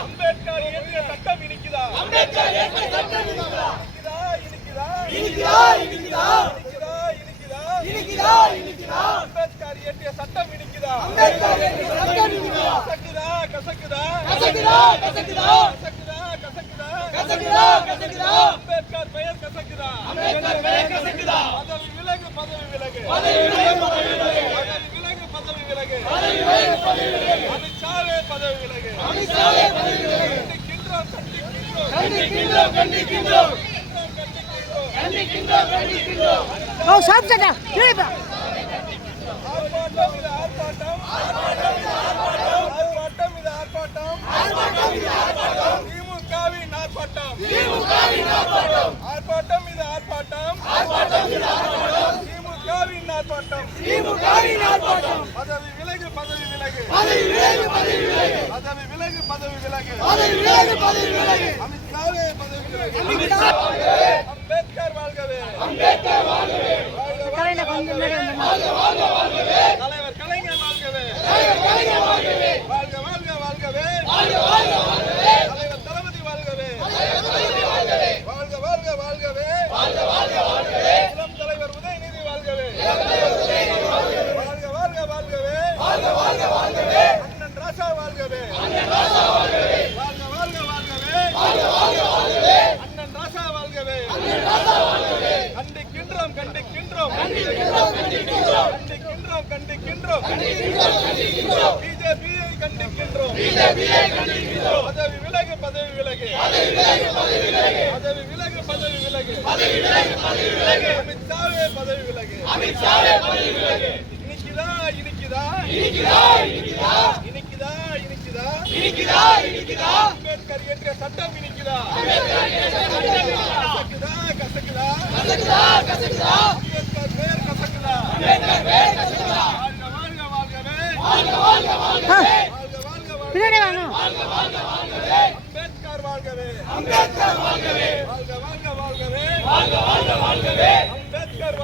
அம்பேத்கர் இயற்றிய சட்டம் இனிக்குதா? அம்பேத்கர் இயற்றிய சட்டம் இனிக்குதா? இனிக்குதா? இனிக்குதா? இனிக்குதா? இனிக்குதா? அம்பேத்கர் இயற்றிய சட்டம் இனிக்குதா? அம்பேத்கர் இயற்றிய சட்டம் இனிக்குதா? கசக்குதா? கசக்குதா? கசக்குதா? கசக்குதா? கசக்குதா? கசக்குதா? கசக்குதா? அம்பேத்கர் பெயர் கசக்குதா? அம்பேத்கர் பெயர் கசக்குதா? பதவி விலகு, பதவி விலகு, பதவி விலகு, பதவி விலகு, பதவி விலகு, பதவி விலகு, பதவி விலகு, அமித்ஷாவே பதவி விலகு, அமித்ஷாவே பதவி விலகு. கண்டிக்கின்றோம், கண்டிக்கின்றோம், கண்டிக்கின்றோம், கண்டிக்கின்றோம், கண்டிக்கின்றோம், கண்டிக்கின்றோம். ஓ சாப்பிட்டா கேப்பா ஆர்ப்பாட்டம் இது ஆர்ப்பாட்டம், ஆர்ப்பாட்டம் இது ஆர்ப்பாட்டம், ஆர்ப்பாட்டம் இது ஆர்ப்பாட்டம், திமுகவின் ஆர்ப்பாட்டம், திமுகவின் ஆர்ப்பாட்டம், ஆர்ப்பாட்டம் இது ஆர்ப்பாட்டம், ஆர்ப்பாட்டம் இது ஆர்ப்பாட்டம், திமுகவின் ஆர்ப்பாட்டம், திமுகவின் ஆர்ப்பாட்டம். பதவி விலகு, பதவி விலகு, பதவி விலகு, பதவி விலகு, பதவி விலகு, பதவி விலகு, பதவி விலகு, பதவி விலகு, அமித்ஷாவே பதவி விலகு, அம்பேத்கர் வாழ்கவே, அம்பேத்கர் வாழ்கவே, தலையில கொஞ்சம் வாழ்க, வாழ்க, வாழ்கவே, தலைவர் கலைஞர் வாழ்கவே, தலைவர் கலைஞர் வாழ்கவே, வாழ்க, வாழ்க, வாழ்கவே, வாழ்க, வாழ்க, வாழ்கவே, தலைவர் தளபதி வாழ்கவே, தலைவர் தளபதி வாழ்கவே, வாழ்க, வாழ்க, வாழ்கவே, வாழ்க, வாழ்க, வாழ்கவே, இளம் தலைவர் உதயநிதி வாழ்கவே, இளம் தலைவர் உதயநிதி வாழ்கவே, வாழ்க, வாழ்க, வாழ்கவே, வாழ்க, வாழ்க, வாழ்கவே, அண்ணன் ராசா வாழ்கவே, அண்ணன் ராசா வாழ்கவே, வாழ்க, வாழ்க, வாழ்கவே, வாழ்க, வாழ்க, வாழ்கவே, அண்ணன் ராசா வாழ்கவே, அண்ணன் ராசா வாழ்கவே. கண்டிக்கின்றோம், கண்டிக்கின்றோம், கண்டிக்கின்றோம், கண்டிக்கின்றோம், கண்டிக்கின்றோம், கண்டிக்கின்றோம், கண்டிக்கின்றோம், பிஜேபியை கண்டிக்கின்றோம், பிஜேபியை கண்டிக்கின்றோம். பதவி விலகு, பதவி விலகு, பதவி விலகு, பதவி விலகு, பதவி விலகு, பதவி விலகு, பதவி விலகு, பதவி விலகு, அமித்ஷாவே பதவி விலகு, அமித்ஷாவே பதவி விலகு. இனிக்குதா? இனிக்குதா? இனிக்குதா? இனிக்குதா? இனிக்குதா? இனிக்குதா? இனிக்குதா? இனிக்குதா? அம்பேத்கர் இயற்றிய சட்டம் இனிக்குதா? அம்பேத்கர் இயற்றிய சட்டம் இனிக்குதா? கசக்குதா? கசக்குதா? கசக்குதா? கசக்குதா? அம்பேத்கர் பெயர் கசக்குதா? அம்பேத்கர் பெயர் கசக்குதா? வாழ்க, வாழ்க, வாழ்கவே, வாழ்க, வாழ்க, வாழ்கவே, வாழ்க, வாழ்க, பின்னாடி வாங்க. வாழ்க, வாழ்க, வாழ்கவே, அம்பேத்கர் வாழ்கவே, அம்பேத்கர் வாழ்கவே, வாழ்க, வாழ்க, வாழ்கவே, வாழ்க, வாழ்க, வாழ்கவே, அம்பேத்கர்